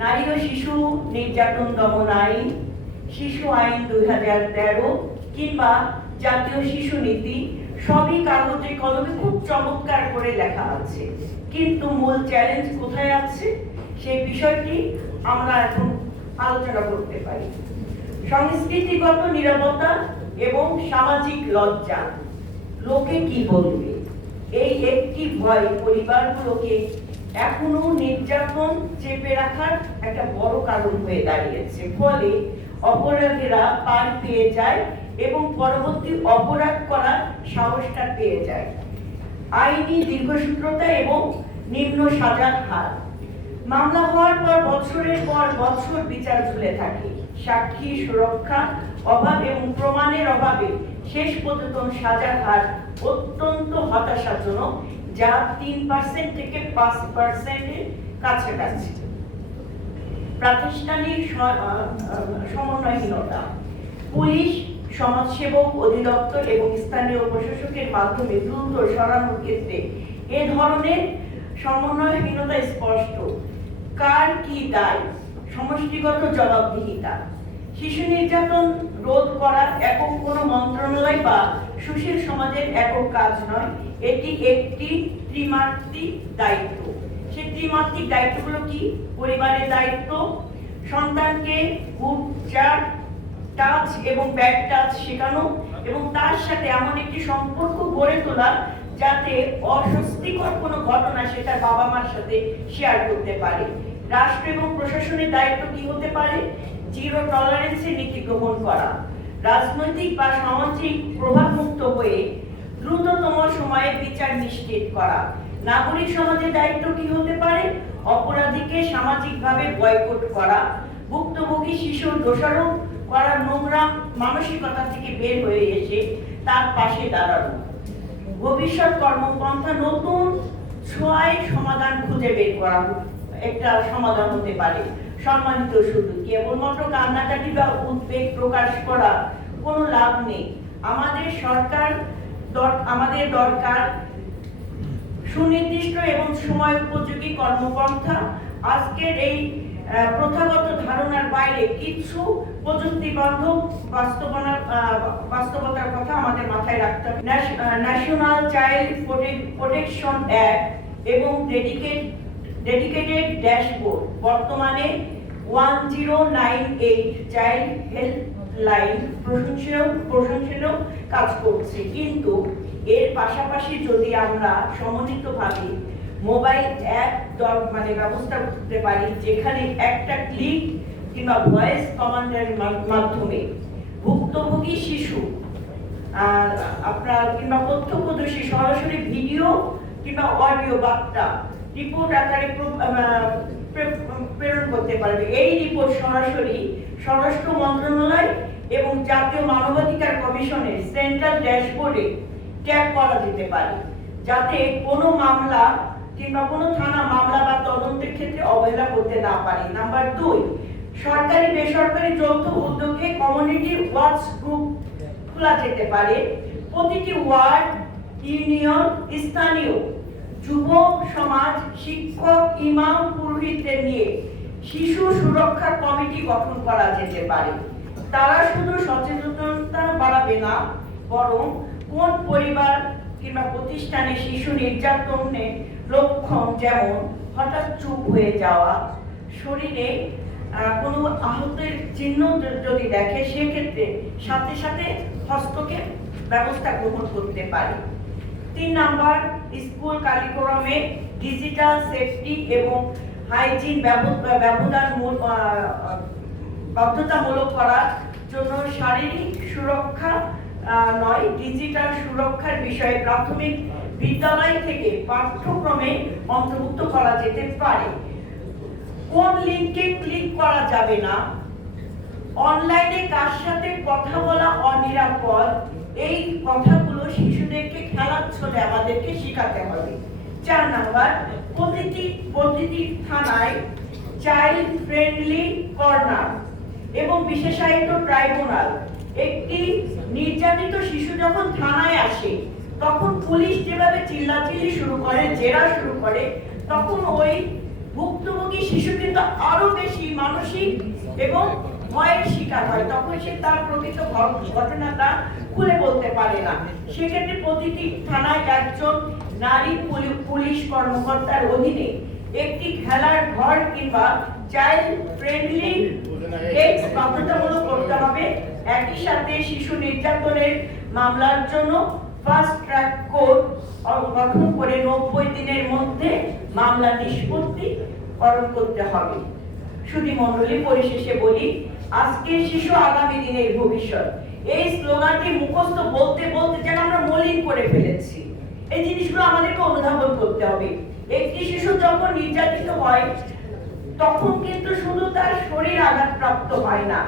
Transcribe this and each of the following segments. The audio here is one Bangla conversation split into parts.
নারী ও শিশু নির্যাতন দমন আইন, শিশু আইন 2013 কিংবা জাতীয় শিশু নীতি সবই কাগজে কলমে খুব চমৎকার করে লেখা আছে, কিন্তু মূল চ্যালেঞ্জ কোথায় আছে সেই বিষয়টি আমরা এখন আলোচনা করতে পারি। সংস্কৃতিগত নিরাপত্তা এবং সামাজিক লজ্জা, লোকে কি বলবে, এই একটি ভয় পরিবারগুলোকে এখনো নির্যাতন চেপে রাখার একটা বড় কারণ হয়ে দাঁড়িয়েছে। ফলে অপরাধীরা পার পেয়ে যায় এবং পরবর্তী অপরাধ করার সাহসটা পেয়ে যায়। আইনি দীর্ঘসূত্রতা এবং নিম্ন সাজার হার, মামলা হওয়ার পর বছরের পর বছর বিচার ঝুলে থাকে। সাক্ষী সুরক্ষা অভাব এবং প্রমাণের অভাবে শেষ পর্যন্ত সাজার হার অত্যন্ত হতাশাজনক, যা 3% থেকে 5% কাছাকাছি। প্রাতিষ্ঠানিক সমন্বয়হীনতা, পুলিশ, সমাজসেবক অধিদপ্তর এবং স্থানীয় প্রশাসকের মাধ্যমে দ্রুত সরানোর ক্ষেত্রে এ ধরনের সমন্বয়হীনতা স্পষ্ট। কার কি দায়, সমষ্টিগত জবাবদিহিতা, শিশু নির্যাতন রোধ করা একক কোনো মন্ত্রণালয় বা সুশীল সমাজের একক কাজ নয়, এটি একটি ত্রিমাত্রিক দায়িত্ব। সেই ত্রিমাত্রিক দায়িত্বগুলো কি? পরিবারের দায়িত্ব, সন্তানকে গুড টাচ এবং ব্যাড টাচ শেখানো এবং তার সাথে এমন একটি সম্পর্ক গড়ে তোলা যাতে অস্বস্তিকর কোনো ঘটনা সেটা বাবা মার সাথে শেয়ার করতে পারে। রাষ্ট্র এবং প্রশাসনের দায়িত্ব কি হতে পারে? জিরো টলারেন্সের নীতি গ্রহণ করা, রাজনৈতিক বা সামাজিক প্রভাব মুক্ত হয়ে দ্রুততম সময়ে বিচার নিশ্চিত করা। নাগরিক সমাজের দায়িত্ব কি হতে পারে? অপরাধীকে সামাজিকভাবে বয়কট করা, ভুক্তভোগী শিশুর দোষারোপ করার নোংরা মানসিকতা থেকে বের হয়ে এসে তার পাশে দাঁড়ানো। ভবিষ্যৎ কর্মপন্থা, নতুন ছোঁয়ায় সমাধান খুঁজে বের করা একটা সমাধান হতে পারে। সম্মানিত শুধু কেবলমাত্র কান্নাকাটি বা উদ্বেগ প্রকাশ করা কোনো লাভ নেই। আমাদের দরকার সুনির্দিষ্ট এবং সময় উপযোগী কর্মপন্থা। আজকের এই প্রথাগত ধারণার বাইরে কিছু প্রযুক্তি বান্ধব বাস্তবতার কথা আমাদের মাথায় রাখতে হবে। ন্যাশনাল চাইল্ড প্রোটেকশন অ্যাক্ট এবং ডেডিকেটেড ড্যাশবোর্ড, বর্তমানে 1098 চাইল্ড হেল্পলাইন প্রশংসনীয় কাজ করছে, কিন্তু এর পাশাপাশি যদি আমরা সমন্বিতভাবে মোবাইল অ্যাপ ব্যবস্থা করতে পারি, যেখানে একটা ক্লিক কিংবা ভয়েস কমান্ডের মাধ্যমে ভুক্তভোগী শিশু আপনার কিংবা প্রত্যক্ষদর্শী সরাসরি ভিডিও কিংবা অডিও বার্তা রিপোর্ট আকারে প্রেরণ করতে পারবে। এই রিপোর্ট সরাসরি স্বরাষ্ট্র মন্ত্রণালয় এবং জাতীয় মানবাধিকার কমিশনের সেন্ট্রাল ড্যাশবোর্ডে ট্যাগ করা যেতে পারে, যাতে কোনো মামলা কিংবা কোনো থানা মামলা বা তদন্তের ক্ষেত্রে অবহেলা করতে না পারে। নাম্বার 2, সরকারি বেসরকারি যৌথ উদ্যোগে কমিউনিটি ওয়াচ গ্রুপ খোলা যেতে পারে। প্রতিটি ওয়ার্ড, ইউনিয়ন, স্থানীয় যুব সমাজ, শিক্ষক, ইমাম, পুরোহিতদের নিয়ে শিশু সুরক্ষা কমিটি গঠন করা যেতে পারে। তারা শুধু সচেতনতা বাড়াবে না, বরং কোন পরিবার কিংবা প্রতিষ্ঠানে শিশু নির্যাতনের লক্ষণ, যেমন হঠাৎ চুপ হয়ে যাওয়া, শরীরে কোনো আহতের চিহ্ন যদি দেখে, সেক্ষেত্রে সাথে সাথে হস্তক্ষেপ ব্যবস্থা গ্রহণ করতে পারে। 3 নাম্বার, স্কুল কারিকুলামে ডিজিটাল সেফটি এবং হাইজিন বাধ্যতামূলক করার জন্য শারীরিক সুরক্ষা নয়, ডিজিটাল সুরক্ষার বিষয়ে প্রাথমিক বিদ্যালয় থেকে পাঠ্যক্রমে অন্তর্ভুক্ত করা যেতে পারে। কোন লিংকে ক্লিক করা যাবে না, অনলাইনে কার সাথে কথা বলা অনিরাপদ, এই কথাগুলো শিশুদেরকে খেলার ছলে আমাদেরকে শেখাতে হবে। 4 নাম্বার, প্রতিটি থানায় চাইল্ড ফ্রেন্ডলি কর্নার এবং বিশেষায়িত ট্রাইব্যুনাল। একটি নির্যাতিত শিশু যখন থানায় আসে, তখন পুলিশ যেভাবে চিল্লাচিল্লি শুরু করে, জেরা শুরু করে, তখন ওই ভুক্তভোগী শিশু কিন্তু আরো বেশি মানসিক এবং ভয়ের শিকার হয়। তখন সে তার প্রকৃত ঘটনাটা খুলে বলতে পারে না। সেক্ষেত্রে প্রতিটি থানায় একজন নারী পুলিশ কর্মকর্তার অধীনে একটি খেলার ঘর কিংবা চাইল্ড ফ্রেন্ডলি ডেস্ক বাধ্যতামূলক করতে হবে। একই সাথে শিশু নির্যাতনের মামলার জন্য ফাস্ট ট্র্যাক কোর্ট গঠন করে 90 দিনের মধ্যে মামলা নিষ্পত্তিকরণ করতে হবে। শুধু মণ্ডলী, পরিশেষে বলি, আজকের শিশু আগামী দিনের ভবিষ্যৎ। এই স্লোগানটি মুখস্থ বলতে বলতে যেন আমরা মলিন করে ফেলেছি। এই জিনিসগুলো আমাদেরকে অনুধাবন করতে হবে। একটি শিশু যখন নির্যাতিত হয় তখন কিন্তু শুধু তার শরীর আঘাতপ্রাপ্ত হয় না,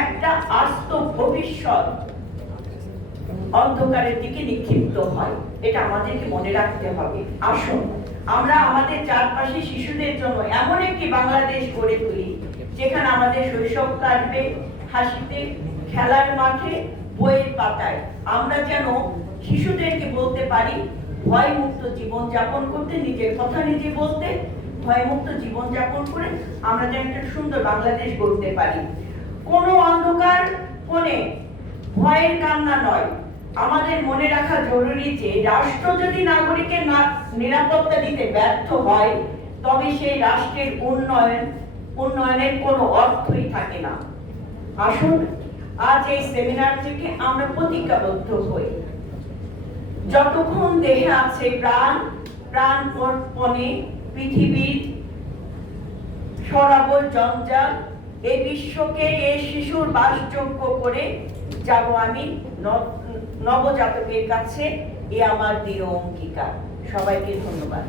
একটা আস্ত ভবিষ্যৎ অন্ধকারের দিকে নিক্ষিপ্ত হয়। এটা আমাদেরকে মনে রাখতে হবে। আসুন আমরা আমাদের চারপাশে শিশুদের জন্য এমন একটি বাংলাদেশ গড়ে তুলি যেখানে আমাদের শৈশব কাটবে হাসিতে, খেলার মাঠে, বইয়ের পাতায়। আমরা যেন শিশুদেরকে বলতে পারি ভয়মুক্ত জীবন যাপন করতে, নিজের কথা নিজে বলতে, ভয়মুক্ত জীবন যাপন করে আমরা যেন একটা সুন্দর বাংলাদেশ গড়তে পারি। কোনো অন্ধকার কোণে ভয়ের কান্না নয়। আমাদের মনে রাখা জরুরি যে রাষ্ট্র যদি নাগরিকের নিরাপত্তা দিতে ব্যর্থ হয় তবে সেই রাষ্ট্রের উন্নয়নের কোনো অর্থই থাকে না। আসুন আজ এই সেমিনার থেকে আমরা প্রতিজ্ঞাবদ্ধ হই, যতক্ষণ দেহে আছে প্রাণ, প্রাণপণে পৃথিবীর সরাবো জঞ্জাল, এই বিশ্বকে এই শিশুর বাসযোগ্য করে যাব আমি নবজাতকের কাছে। এ আমার দৃঢ় অঙ্গীকার। সবাইকে ধন্যবাদ।